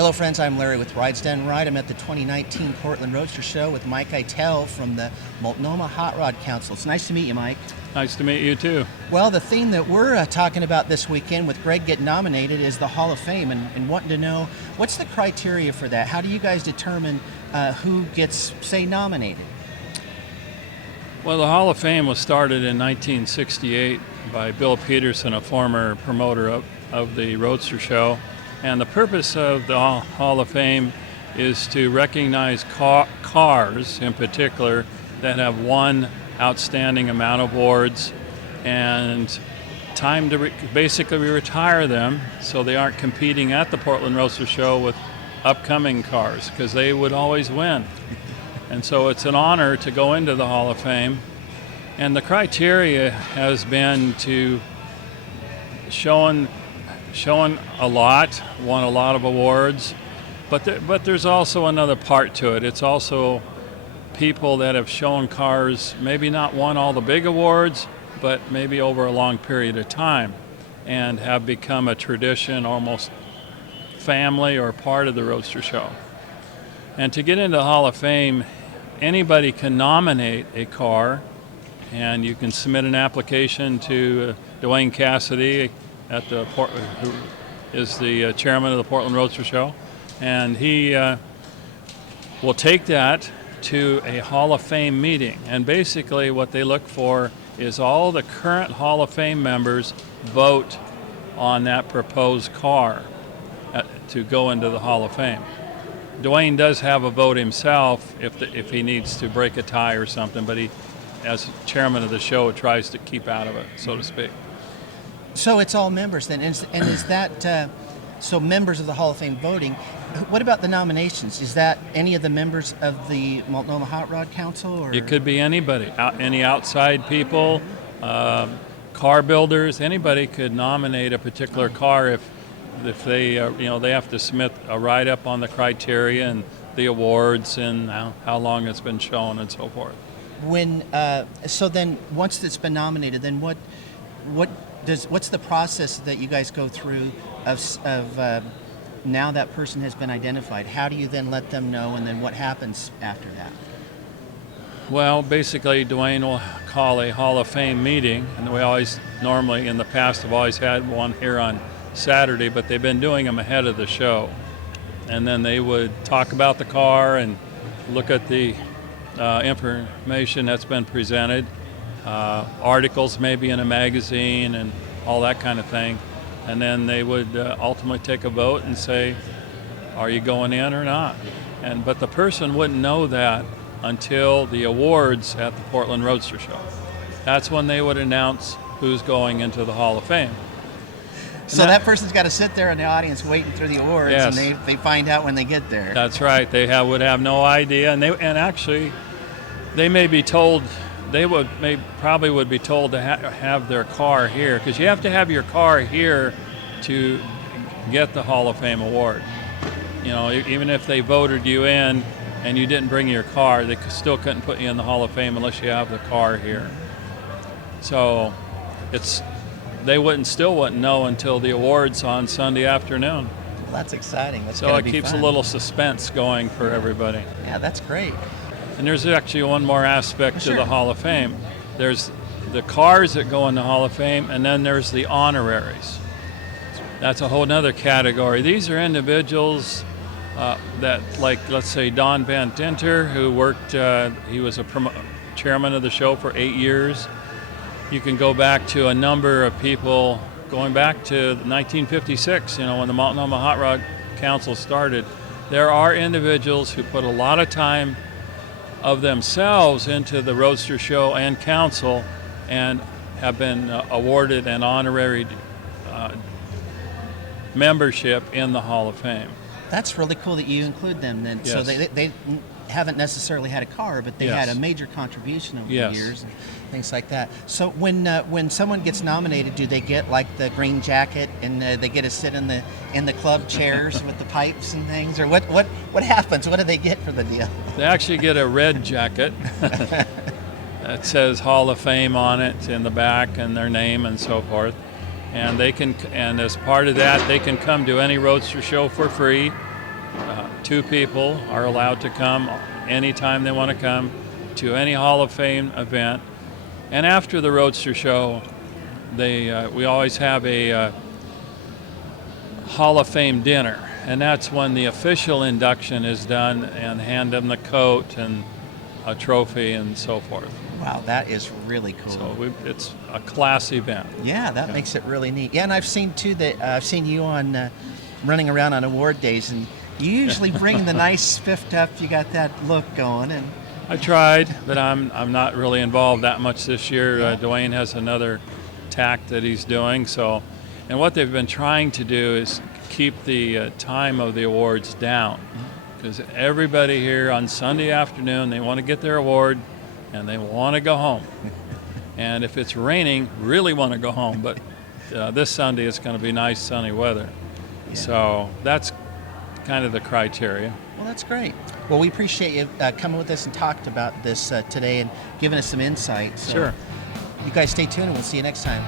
Hello friends, I'm Larry with Rides Done Right. I'm at the 2019 Portland Roadster Show with Mike Itel from the Multnomah Hot Rod Council. It's nice to meet you, Mike. Nice to meet you too. Well, the theme that we're talking about this weekend with Greg getting nominated is the Hall of Fame, and wanting to know, what's the criteria for that? How do you guys determine who gets, say, nominated? Well, the Hall of Fame was started in 1968 by Bill Peterson, a former promoter of the Roadster Show. And the purpose of the Hall of Fame is to recognize cars in particular that have won outstanding amount of awards and time to basically retire them so they aren't competing at the Portland Roadster Show with upcoming cars, because they would always win. And so it's an honor to go into the Hall of Fame. And the criteria has been to showing a lot, won a lot of awards, but there's also another part to it. It's also people that have shown cars, maybe not won all the big awards, but maybe over a long period of time, and have become a tradition, almost family or part of the Roadster Show. And to get into the Hall of Fame, anybody can nominate a car, and you can submit an application to Dwayne Cassidy, who is the chairman of the Portland Roadster Show, and he will take that to a Hall of Fame meeting. And basically what they look for is all the current Hall of Fame members vote on that proposed car to go into the Hall of Fame. Dwayne does have a vote himself if he needs to break a tie or something, but he, as chairman of the show, tries to keep out of it, so to speak. So it's all members then, and is that, so members of the Hall of Fame voting? What about the nominations? Is that any of the members of the Multnomah Hot Rod Council? Or? It could be anybody, any outside people, car builders, anybody could nominate a particular car if they, they have to submit a write-up on the criteria and the awards and how long it's been shown and so forth. So then once it's been nominated, then what's the process that you guys go through of now that person has been identified? How do you then let them know, and then what happens after that? Well, basically Dwayne will call a Hall of Fame meeting, and we always normally in the past have always had one here on Saturday, but they've been doing them ahead of the show. And then they would talk about the car and look at the information that's been presented, articles maybe in a magazine and all that kind of thing. And then they would ultimately take a vote and say, are you going in or not? But the person wouldn't know that until the awards at the Portland Roadster Show. That's when they would announce who's going into the Hall of Fame. So that person's got to sit there in the audience waiting for the awards, yes. And they find out when they get there. That's right. They would have no idea, and actually they may be told. They probably would be told to have their car here, because you have to have your car here to get the Hall of Fame award. Even if they voted you in and you didn't bring your car, they still couldn't put you in the Hall of Fame unless you have the car here. So they still wouldn't know until the awards on Sunday afternoon. Well, that's exciting. So it keeps a little suspense going for everybody. Yeah, that's great. And there's actually one more aspect Sure. to the Hall of Fame. There's the cars that go in the Hall of Fame, and then there's the honoraries. That's a whole nother category. These are individuals that, like, let's say Don Van Dinter, who worked, he was a chairman of the show for 8 years. You can go back to a number of people going back to 1956, when the Multnomah Hot Rod Council started. There are individuals who put a lot of time of themselves into the Roadster Show and Council and have been awarded an honorary membership in the Hall of Fame. That's really cool that you include them then. Yes. So they haven't necessarily had a car, but they Yes. had a major contribution over Yes. the years and things like that. So when someone gets nominated, do they get like the green jacket and they get to sit in the club chairs with the pipes and things, or what happens? What do they get for the deal? They actually get a red jacket that says Hall of Fame on it in the back and their name and so forth. And as part of that, they can come to any Roadster show for free. 2 people are allowed to come anytime they want to come to any Hall of Fame event. And after the Roadster show, we always have a Hall of Fame dinner, and that's when the official induction is done and hand them the coat and a trophy and so forth. Wow, that is really cool. So it's a class event. Yeah, that makes it really neat. Yeah, and I've seen too that I've seen you on running around on award days, and you usually bring the nice spiffed up. You got that look going, and I tried, but I'm not really involved that much this year. Dwayne has another tack that he's doing. So, and what they've been trying to do is keep the time of the awards down, because everybody here on Sunday afternoon, they want to get their award and they want to go home. And if it's raining, really want to go home. But this Sunday it's going to be nice sunny weather. Yeah. So that's kind of the criteria. Well, that's great. Well, we appreciate you coming with us and talked about this today and giving us some insight. So Sure. You guys stay tuned and we'll see you next time.